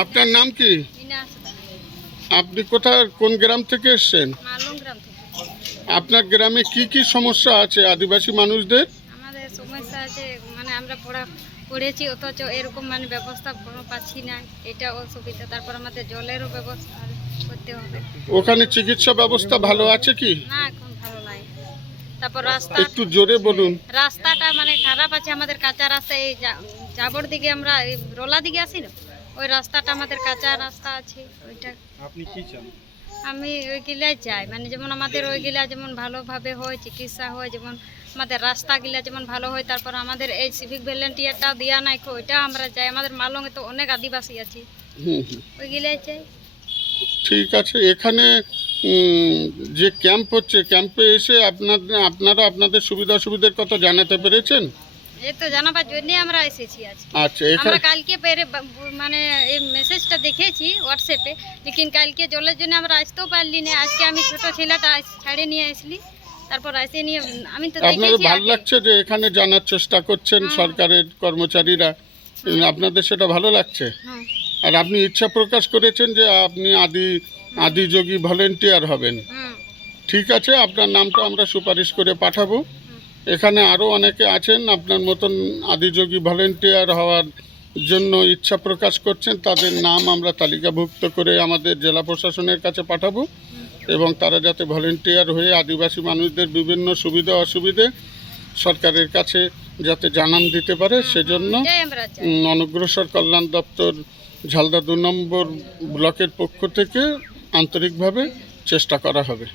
আপনার নাম কি? মিনা হাসদা, আপনি কোথায়, কোন গ্রাম থেকে এসেছেন? মালং গ্রাম থেকে। আপনার গ্রামে কি কি সমস্যা আছে আদিবাসী মানুষদের? আমাদের সমস্যা আছে, মানে আমরা পড়েছি অথচ এরকম মানে ব্যবস্থা কোনো পাচ্ছি না, এটা অসুবিধা। তারপর আমাদের জলেরও ব্যবস্থা করতে হবে। ওখানে চিকিৎসা ব্যবস্থা ভালো আছে কি? না, এখন ভালো নাই। তারপর একটু জোরে বলুন। রাস্তাটা মানে খারাপ আছে, আমাদের কাঁচা রাস্তা। এই যাবর দিকে আমরা এই রোলা দিকে আসি না, ওই রাস্তাটা আমাদের কাঁচা রাস্তা আছে। ওইটা আপনি কি চান? আমি ওই গিলাই চাই, মানে যেমন আমাদের ওই গিলা যেমন ভালোভাবে হয়, চিকিৎসা হয়, যেমন আমাদের রাস্তাগুলা যেমন ভালো হয়। তারপর আমাদের এই সিভিক ভলেন্টিয়ারটাও দেওয়া নাই, ওইটা আমরা চাই। আমাদের মালংয়ে তো অনেক আদিবাসী আছে, ওই গিলাই চাই। ঠিক আছে। এখানে যে ক্যাম্প হচ্ছে, ক্যাম্পে এসে আপনারা আপনাদের সুবিধা অসুবিধার কথা জানাতে পেরেছেন? এই তো জানাবার জন্যই আমরা এসেছি আজ। আচ্ছা, আমরা এখানে কালকে মানে এই মেসেজটা দেখেছি হোয়াটসঅ্যাপে, লেকিন কালকে জলের জন্য আমরা আসতেও পারলি না। আজকে আমি ছোট ছেলেটা ছাড়ে নিয়ে আসলি, তারপর আসে নিয়ে আমি তো আপনাদের দেখেছি ভালো আগে। লাগছে যে এখানে জানার চেষ্টা করছেন সরকারের কর্মচারীরা, আপনাদের সেটা ভালো লাগছে? হুম, আর আপনি ইচ্ছা প্রকাশ করেছেন যে আপনি আদিযোগী ভলেন্টিয়ার হবেন। হুম, ঠিক আছে, আপনার নামটা আমরা সুপারিশ করে পাঠাবো। এখানে আরও অনেকে আছেন আপনার মতন আদিযোগী ভলেন্টিয়ার হওয়ার জন্য ইচ্ছা প্রকাশ করছেন, তাদের নাম আমরা তালিকাভুক্ত করে আমাদের জেলা প্রশাসনের কাছে পাঠাবো, এবং তারা যাতে ভলেন্টিয়ার হয়ে আদিবাসী মানুষদের বিভিন্ন সুবিধা অসুবিধে সরকারের কাছে যাতে জানান দিতে পারে, সেজন্য এটাই আমরা চাই। অনগ্রসর কল্যাণ দপ্তর ঝালদা 2 নম্বর ব্লকের পক্ষ থেকে আন্তরিকভাবে চেষ্টা করা হবে।